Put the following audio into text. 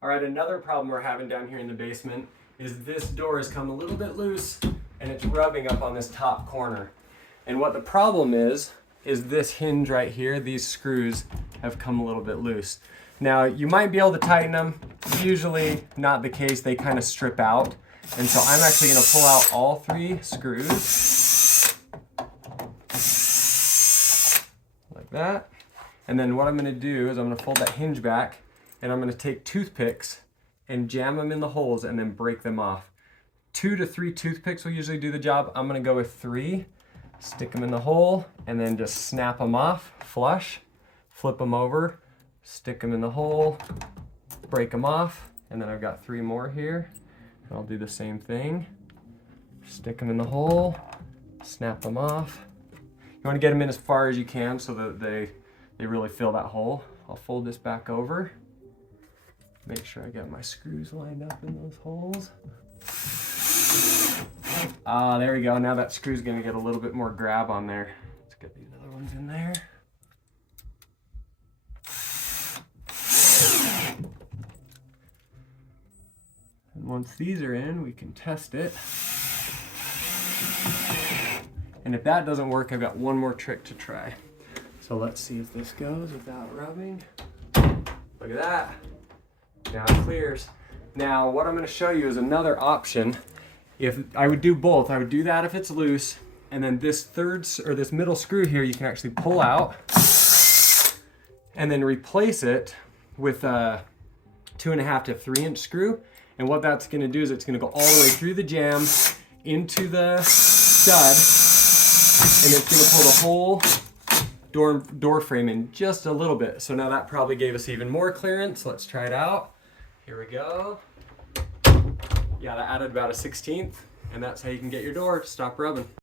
All right, another problem we're having down here in the basement is this door has come a little bit loose and it's rubbing up on this top corner. And what the problem is this hinge right here, these screws have come a little bit loose. Now, you might be able to tighten them. Usually not the case, they kind of strip out. And so I'm actually gonna pull out all 3 screws. Like that. And then what I'm gonna do is I'm gonna fold that hinge back and I'm gonna take toothpicks and jam them in the holes and then break them off. 2 to 3 toothpicks will usually do the job. I'm gonna go with 3. Stick them in the hole and then just snap them off, flush, flip them over, stick them in the hole, break them off, and then I've got 3 more here. And I'll do the same thing. Stick them in the hole, snap them off. You wanna get them in as far as you can so that they really fill that hole. I'll fold this back over. Make sure I got my screws lined up in those holes. Ah, there we go. Now that screw's gonna get a little bit more grab on there. Let's get these other ones in there. And once these are in, we can test it. And if that doesn't work, I've got one more trick to try. So let's see if this goes without rubbing. Look at that. Now it clears. Now what I'm going to show you is another option. If I would do both, I would do that if it's loose, and then this this middle screw here you can actually pull out and then replace it with a 2.5 to 3 inch screw. And what that's going to do is it's going to go all the way through the jamb into the stud, and it's going to pull the whole door frame in just a little bit. So now that probably gave us even more clearance. Let's try it out. Here we go. Yeah, that added about a 1/16, and that's how you can get your door to stop rubbing.